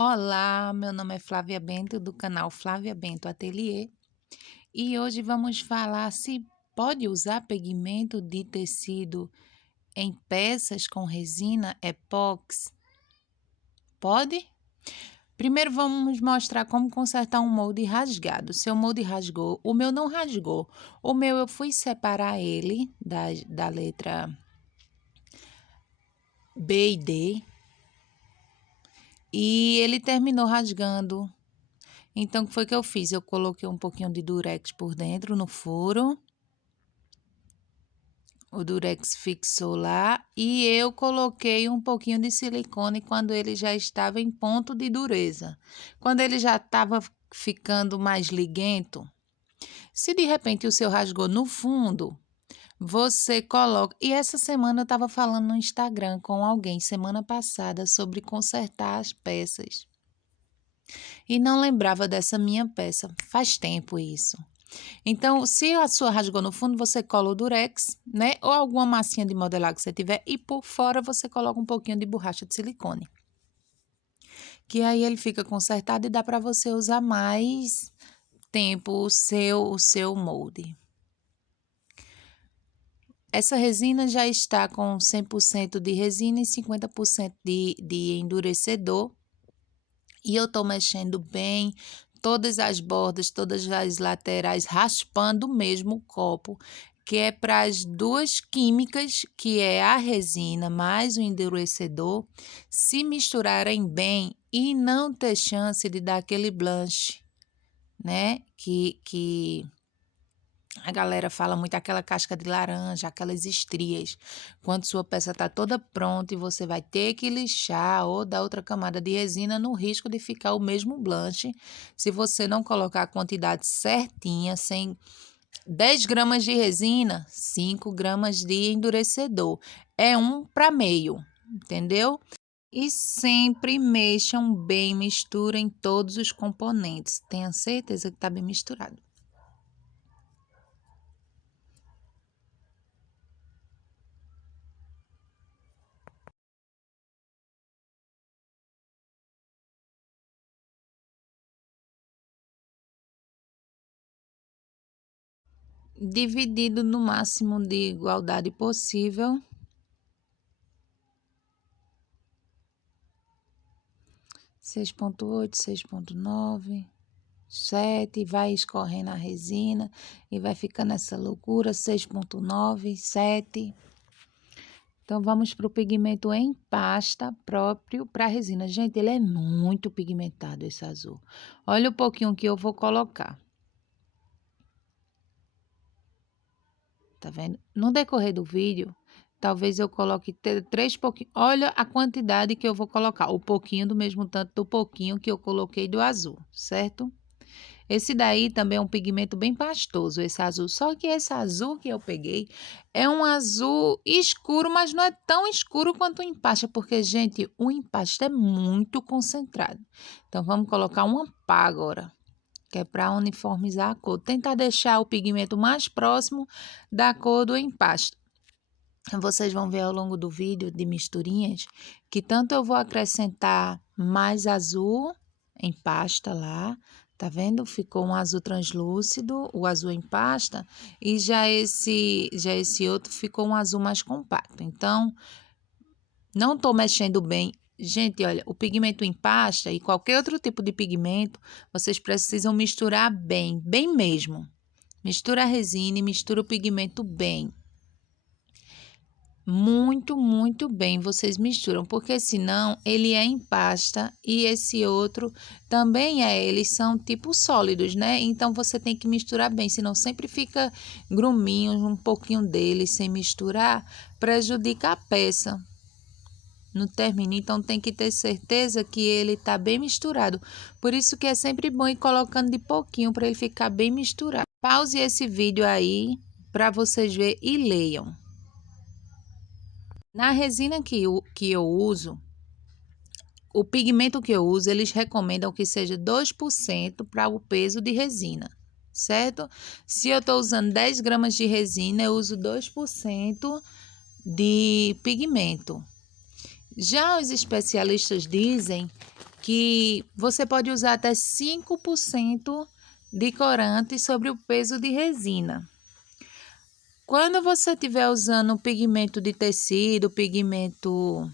Olá, meu nome é Flávia Bento, do canal Flávia Bento Ateliê, e hoje vamos falar se pode usar pigmento de tecido em peças com resina epóxi. Pode? Primeiro vamos mostrar como consertar um molde rasgado. Seu molde rasgou, o meu não rasgou. O meu eu fui separar ele da letra B e D e ele terminou rasgando. Então, o que foi que eu fiz? Eu coloquei um pouquinho de durex por dentro no furo. O durex fixou lá e eu coloquei um pouquinho de silicone quando ele já estava em ponto de dureza. Quando ele já estava ficando mais liguento, se de repente o seu rasgou no fundo, você coloca. E essa semana eu estava falando no Instagram com alguém, semana passada, sobre consertar as peças. E não lembrava dessa minha peça. Faz tempo isso. Então, se a sua rasgou no fundo, você cola o durex, né? Ou alguma massinha de modelar que você tiver. E por fora você coloca um pouquinho de borracha de silicone. Que aí ele fica consertado e dá para você usar mais tempo o seu molde. Essa resina já está com 100% de resina e 50% de endurecedor. E eu tô mexendo bem todas as bordas, todas as laterais, raspando mesmo o copo, que é para as duas químicas, que é a resina mais o endurecedor, se misturarem bem e não ter chance de dar aquele blanche, né? Que a galera fala muito aquela casca de laranja, aquelas estrias. Quando sua peça está toda pronta e você vai ter que lixar ou dar outra camada de resina, no risco de ficar o mesmo blanche, se você não colocar a quantidade certinha, sem 10 gramas de resina, 5 gramas de endurecedor. É 1 para meio, entendeu? E sempre mexam bem, misturem todos os componentes. Tenha certeza que está bem misturado. Dividido no máximo de igualdade possível. Seis ponto oito, 6,9, 7, vai escorrendo a resina e vai ficando essa loucura, 6,9, 7. Então, vamos para o pigmento em pasta próprio para a resina. Gente, ele é muito pigmentado, esse azul. Olha o pouquinho que eu vou colocar. Tá vendo? No decorrer do vídeo, talvez eu coloque 3 pouquinhos. Olha a quantidade que eu vou colocar. O pouquinho do mesmo tanto do pouquinho que eu coloquei do azul, certo? Esse daí também é um pigmento bem pastoso, esse azul. Só que esse azul que eu peguei é um azul escuro, mas não é tão escuro quanto o empasta, porque, gente, o empasta é muito concentrado. Então, vamos colocar uma pá agora, que é para uniformizar a cor. Tentar deixar o pigmento mais próximo da cor do empasta. Vocês vão ver ao longo do vídeo de misturinhas que tanto eu vou acrescentar mais azul em pasta lá, tá vendo? Ficou um azul translúcido, o azul em pasta, e já esse outro ficou um azul mais compacto. Então, não tô mexendo bem. Gente, olha, o pigmento em pasta e qualquer outro tipo de pigmento, vocês precisam misturar bem, bem mesmo. Mistura a resina e mistura o pigmento bem. Muito, muito bem, vocês misturam, porque senão ele é em pasta e esse outro também é, eles são tipo sólidos, né? Então você tem que misturar bem, senão sempre fica gruminhos, um pouquinho dele sem misturar, prejudica a peça. Não termina, então tem que ter certeza que ele tá bem misturado. Por isso que é sempre bom ir colocando de pouquinho para ele ficar bem misturado. Pause esse vídeo aí para vocês verem e leiam. Na resina que eu uso, o pigmento que eu uso, eles recomendam que seja 2% para o peso de resina, certo? Se eu estou usando 10 gramas de resina, eu uso 2% de pigmento. Já os especialistas dizem que você pode usar até 5% de corante sobre o peso de resina. Quando você estiver usando pigmento de tecido, pigmento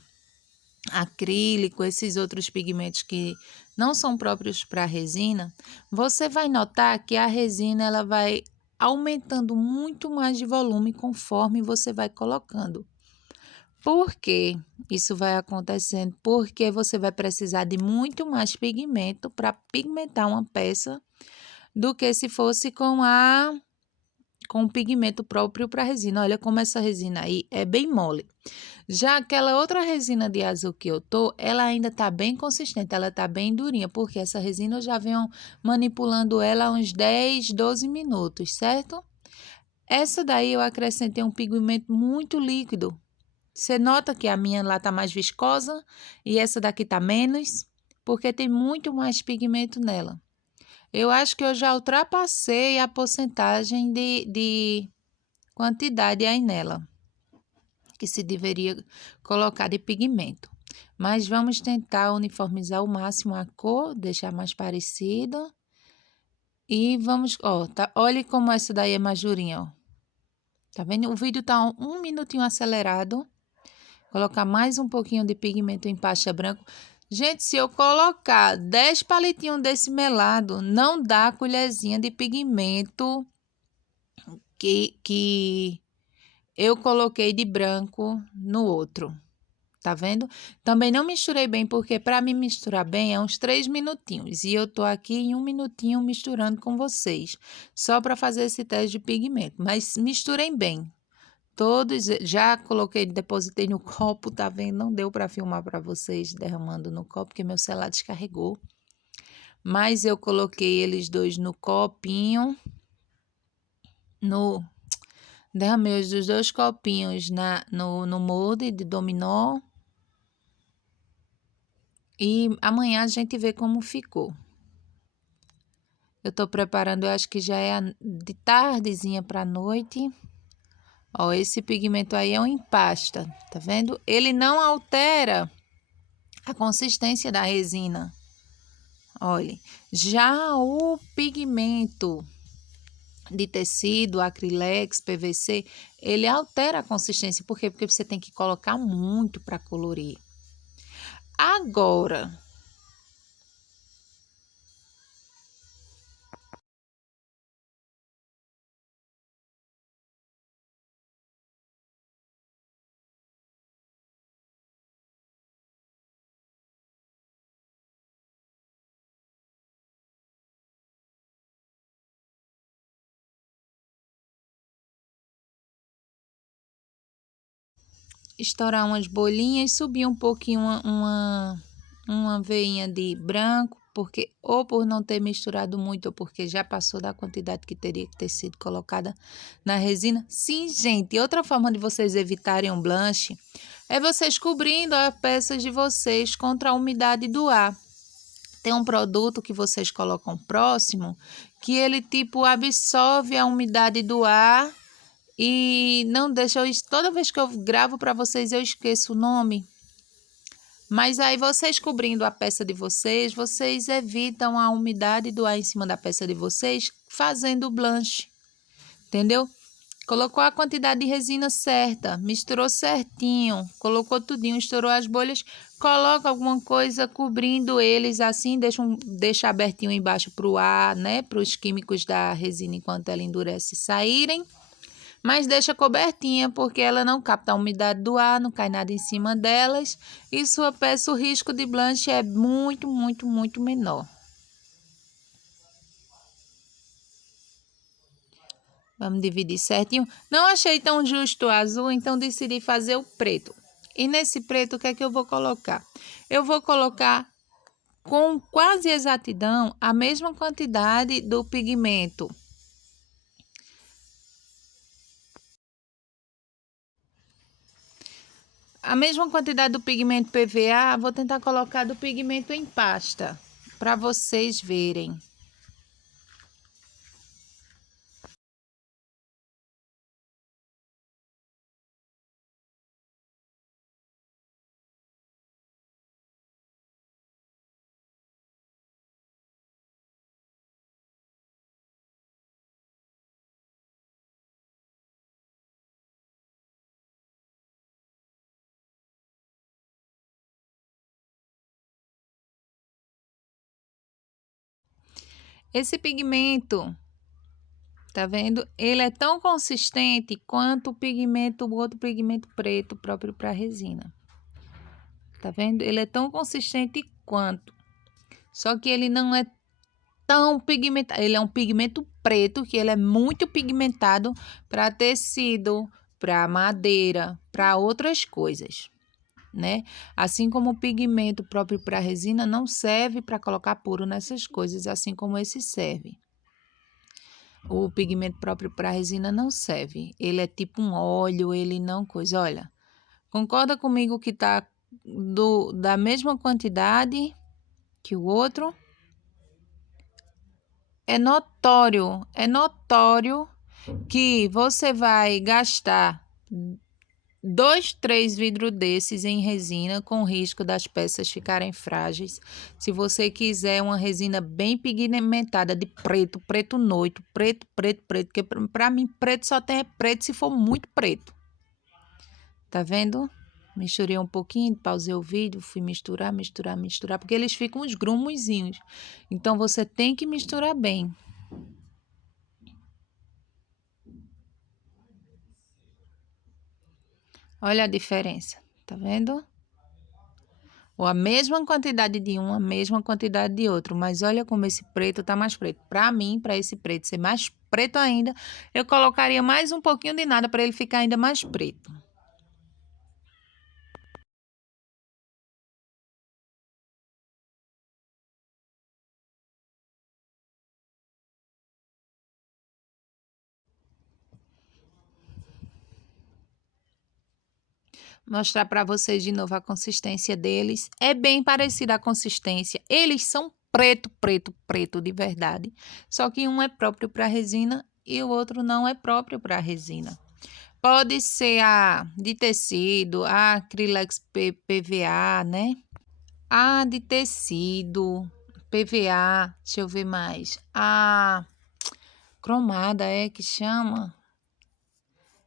acrílico, esses outros pigmentos que não são próprios para resina, você vai notar que a resina ela vai aumentando muito mais de volume conforme você vai colocando. Por que isso vai acontecendo? Porque você vai precisar de muito mais pigmento para pigmentar uma peça do que se fosse com o pigmento próprio para resina. Olha como essa resina aí é bem mole. Já aquela outra resina de azul que eu tô, ela ainda tá bem consistente, ela tá bem durinha, porque essa resina eu já venho manipulando ela há uns 10, 12 minutos, certo? Essa daí eu acrescentei um pigmento muito líquido. Você nota que a minha lá tá mais viscosa e essa daqui tá menos, porque tem muito mais pigmento nela. Eu acho que eu já ultrapassei a porcentagem de quantidade aí nela, que se deveria colocar de pigmento. Mas vamos tentar uniformizar ao máximo a cor, deixar mais parecida. E vamos, ó, tá, olha como essa daí é mais durinha, ó. Tá vendo? O vídeo tá um minutinho acelerado. Colocar mais um pouquinho de pigmento em pasta branco. Gente, se eu colocar 10 palitinhos desse melado, não dá a colherzinha de pigmento que eu coloquei de branco no outro. Tá vendo? Também não misturei bem, porque para me misturar bem é uns 3 minutinhos. E eu tô aqui em 1 minutinho misturando com vocês. Só para fazer esse teste de pigmento. Mas misturem bem. Todos, já coloquei, depositei no copo, tá vendo? Não deu para filmar para vocês derramando no copo, porque meu celular descarregou. Mas eu coloquei eles dois no copinho, derramei os dois copinhos no molde de dominó. E amanhã a gente vê como ficou. Eu tô preparando, eu acho que já é de tardezinha para noite. Ó, esse pigmento aí é um empasta, tá vendo? Ele não altera a consistência da resina. Olha, já o pigmento de tecido, acrilex, PVC, ele altera a consistência. Por quê? Porque você tem que colocar muito para colorir. Agora, estourar umas bolinhas e subir um pouquinho uma veinha de branco, porque ou por não ter misturado muito, ou porque já passou da quantidade que teria que ter sido colocada na resina. Sim, gente, outra forma de vocês evitarem um blanche é vocês cobrindo as peças de vocês contra a umidade do ar. Tem um produto que vocês colocam próximo, que ele tipo absorve a umidade do ar e não deixa toda vez que eu gravo para vocês eu esqueço o nome. Mas aí vocês cobrindo a peça de vocês, vocês evitam a umidade do ar em cima da peça de vocês, fazendo o blanche. Entendeu? Colocou a quantidade de resina certa, misturou certinho, colocou tudinho, estourou as bolhas, coloca alguma coisa cobrindo eles assim, deixa abertinho embaixo para o ar, né? Para os químicos da resina enquanto ela endurece saírem. Mas deixa cobertinha, porque ela não capta a umidade do ar, não cai nada em cima delas. E sua peça, o risco de blanche é muito, muito, muito menor. Vamos dividir certinho. Não achei tão justo o azul, então decidi fazer o preto. E nesse preto, o que é que eu vou colocar? Eu vou colocar com quase exatidão a mesma quantidade do pigmento. A mesma quantidade do pigmento PVA, vou tentar colocar do pigmento em pasta, para vocês verem. Esse pigmento, tá vendo? Ele é tão consistente quanto o outro pigmento preto próprio para resina. Tá vendo? Ele é tão consistente quanto. Só que ele não é tão pigmentado. Ele é um pigmento preto, que ele é muito pigmentado para tecido, para madeira, para outras coisas, né? Assim como o pigmento próprio para resina não serve para colocar puro nessas coisas, assim como esse serve. O pigmento próprio para resina não serve. Ele é tipo um óleo, ele não coisa. Olha, concorda comigo que tá da mesma quantidade que o outro? É notório que você vai gastar 2, 3 vidros desses em resina, com risco das peças ficarem frágeis. Se você quiser uma resina bem pigmentada, de preto, preto noito, preto, preto, preto, porque para mim preto só tem preto se for muito preto. Tá vendo? Misturei um pouquinho, pausei o vídeo, fui misturar, porque eles ficam uns grumuzinhos. Então, você tem que misturar bem. Olha a diferença, tá vendo? Ou a mesma quantidade de um, a mesma quantidade de outro, mas olha como esse preto tá mais preto. Para mim, para esse preto ser mais preto ainda, eu colocaria mais um pouquinho de nada para ele ficar ainda mais preto. Mostrar para vocês de novo a consistência deles. É bem parecida a consistência. Eles são preto, preto, preto de verdade. Só que um é próprio para resina e o outro não é próprio para resina. Pode ser a de tecido, a acrylex PVA, né? A de tecido, PVA, deixa eu ver mais. A cromada é que chama?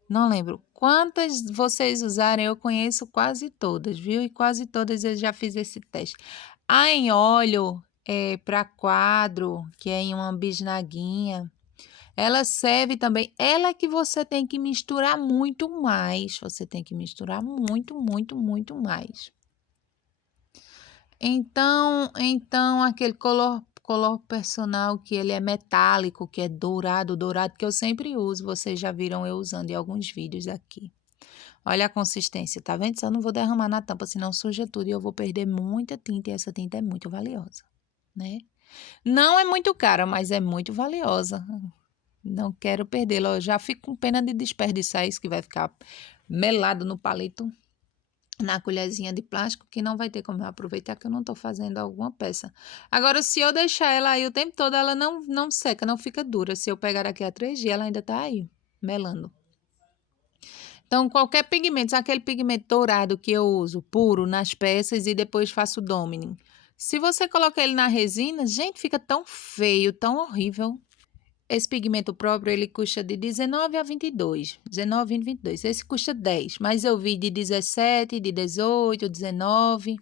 Não lembro. Quantas vocês usarem, eu conheço quase todas, viu? E quase todas eu já fiz esse teste. A em óleo, para quadro, que é em uma bisnaguinha. Ela serve também. Ela é que você tem que misturar muito mais. Você tem que misturar muito, muito, muito mais. Então aquele color personal que ele é metálico, que é dourado, que eu sempre uso. Vocês já viram eu usando em alguns vídeos aqui. Olha a consistência, tá vendo? Só não vou derramar na tampa, senão suja tudo e eu vou perder muita tinta e essa tinta é muito valiosa, né? Não é muito cara, mas é muito valiosa. Não quero perdê-la. Eu já fico com pena de desperdiçar isso que vai ficar melado no palito, na colherzinha de plástico, que não vai ter como eu aproveitar, que eu não tô fazendo alguma peça. Agora, se eu deixar ela aí o tempo todo, ela não seca, não fica dura. Se eu pegar daqui a 3 dias, ela ainda tá aí, melando. Então, qualquer pigmento, aquele pigmento dourado que eu uso puro nas peças e depois faço domini. Se você colocar ele na resina, gente, fica tão feio, tão horrível. Esse pigmento próprio, ele custa de 19 a 22. 19, 20, 22. Esse custa 10, mas eu vi de 17, de 18, 19.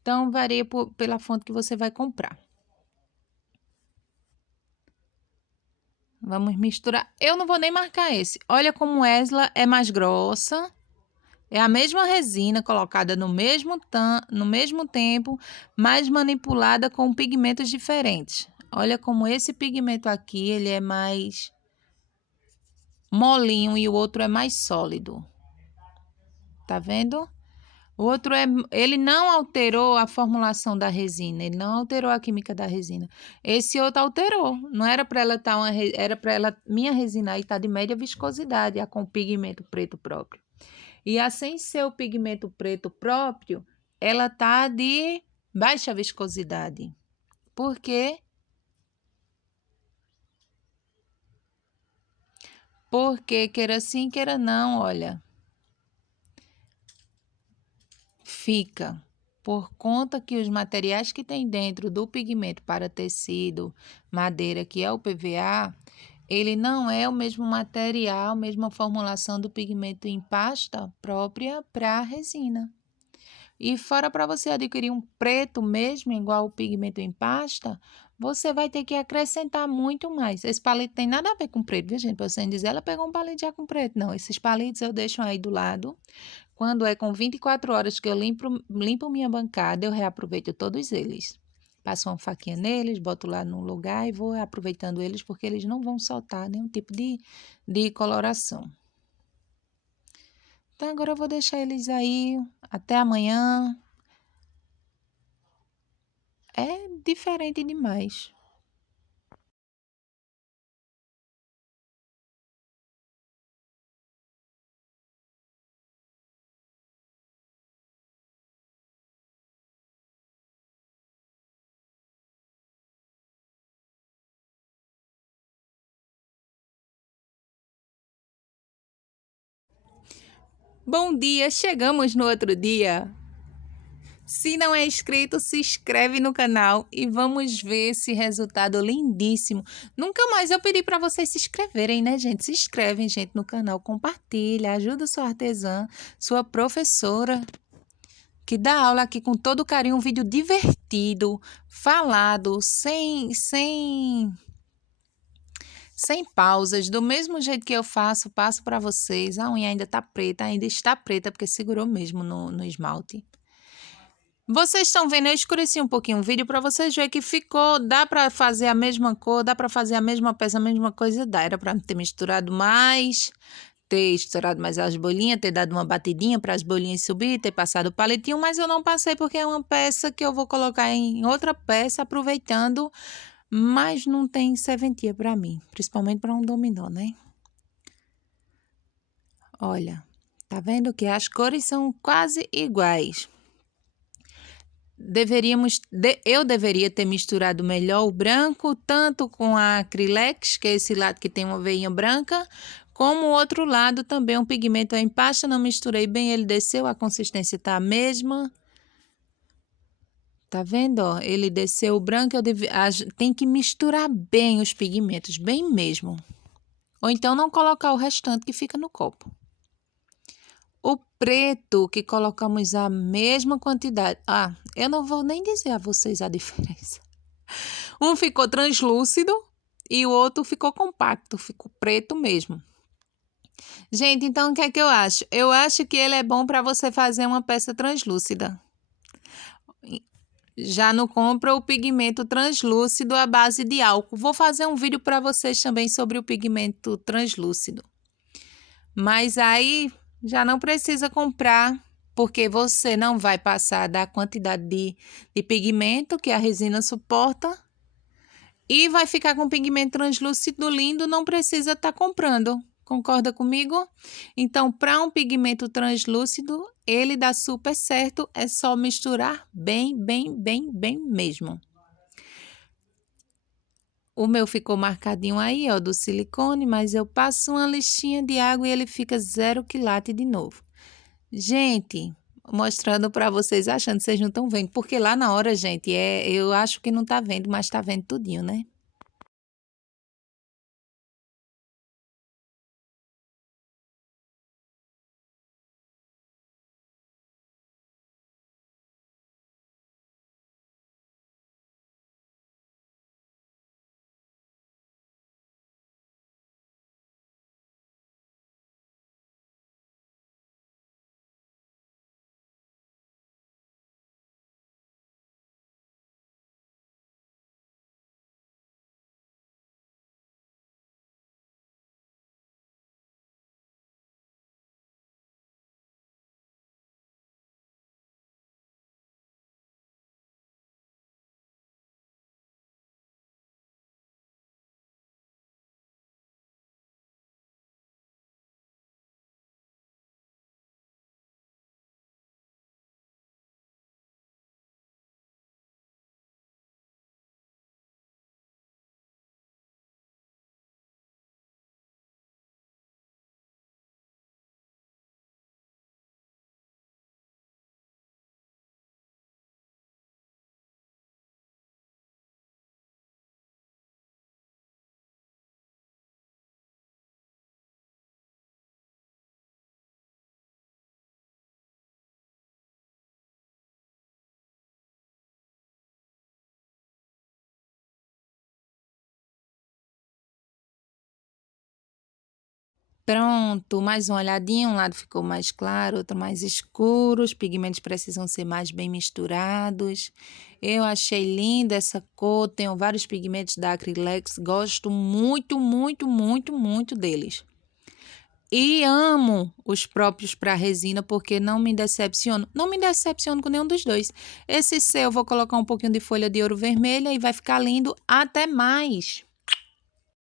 Então, varia pela fonte que você vai comprar. Vamos misturar. Eu não vou nem marcar esse. Olha como ela é mais grossa. É a mesma resina colocada no mesmo tempo, mas manipulada com pigmentos diferentes. Olha como esse pigmento aqui, ele é mais molinho e o outro é mais sólido. Tá vendo? O outro ele não alterou a formulação da resina, ele não alterou a química da resina. Esse outro alterou. Não era para ela estar era para ela minha resina aí tá de média viscosidade, a com pigmento preto próprio. E a sem ser o pigmento preto próprio, ela tá de baixa viscosidade. Por quê? Porque queira sim, queira não, olha, fica. Por conta que os materiais que tem dentro do pigmento para tecido, madeira, que é o PVA, ele não é o mesmo material, mesma formulação do pigmento em pasta própria para resina. E fora para você adquirir um preto mesmo, igual o pigmento em pasta, você vai ter que acrescentar muito mais. Esse palito tem nada a ver com preto, viu, gente? Pra você não dizer, ela pegou um palito já com preto. Não, esses palitos eu deixo aí do lado. Quando é com 24 horas que eu limpo minha bancada, eu reaproveito todos eles. Passo uma faquinha neles, boto lá no lugar e vou aproveitando eles, porque eles não vão soltar nenhum tipo de coloração. Então, agora eu vou deixar eles aí até amanhã. É diferente demais. Bom dia, chegamos no outro dia. Se não é inscrito, se inscreve no canal e vamos ver esse resultado lindíssimo. Nunca mais eu pedi para vocês se inscreverem, né, gente? Se inscrevem, gente, no canal, compartilha, ajuda sua artesã, sua professora, que dá aula aqui com todo carinho, um vídeo divertido, falado, sem pausas, do mesmo jeito que eu faço, passo para vocês. A unha ainda tá preta, ainda está preta, porque segurou mesmo no esmalte. Vocês estão vendo, eu escureci um pouquinho o vídeo para vocês verem que ficou, dá para fazer a mesma cor, dá para fazer a mesma peça, a mesma coisa, dá. Era para ter misturado mais, ter estourado mais as bolinhas, ter dado uma batidinha para as bolinhas subir, ter passado o palitinho, mas eu não passei porque é uma peça que eu vou colocar em outra peça, aproveitando, mas não tem serventia para mim, principalmente para um dominó, né? Olha, tá vendo que as cores são quase iguais. Eu deveria ter misturado melhor o branco, tanto com a Acrylex, que é esse lado que tem uma veinha branca, como o outro lado também um pigmento em pasta, não misturei bem, ele desceu, a consistência tá a mesma. Tá vendo, ó? Ele desceu o branco, tem que misturar bem os pigmentos, bem mesmo. Ou então não colocar o restante que fica no copo. O preto que colocamos a mesma quantidade. Ah, eu não vou nem dizer a vocês a diferença. Um ficou translúcido e o outro ficou compacto, ficou preto mesmo. Gente, então o que é que eu acho? Eu acho que ele é bom para você fazer uma peça translúcida. Já não compra o pigmento translúcido à base de álcool. Vou fazer um vídeo para vocês também sobre o pigmento translúcido. Mas aí já não precisa comprar, porque você não vai passar da quantidade de pigmento que a resina suporta e vai ficar com pigmento translúcido lindo, não precisa estar comprando. Concorda comigo? Então, para um pigmento translúcido, ele dá super certo, é só misturar bem, bem, bem, bem mesmo. O meu ficou marcadinho aí, ó, do silicone, mas eu passo uma lixinha de água e ele fica 0 quilate de novo. Gente, mostrando para vocês, achando que vocês não estão vendo, porque lá na hora, gente, eu acho que não tá vendo, mas tá vendo tudinho, né? Pronto, mais uma olhadinha, um lado ficou mais claro, outro mais escuro, os pigmentos precisam ser mais bem misturados. Eu achei linda essa cor, tenho vários pigmentos da Acrylex, gosto muito, muito, muito, muito deles. E amo os próprios para resina porque não me decepciono. Não me decepciono com nenhum dos dois. Esse seu eu vou colocar um pouquinho de folha de ouro vermelha e vai ficar lindo até mais.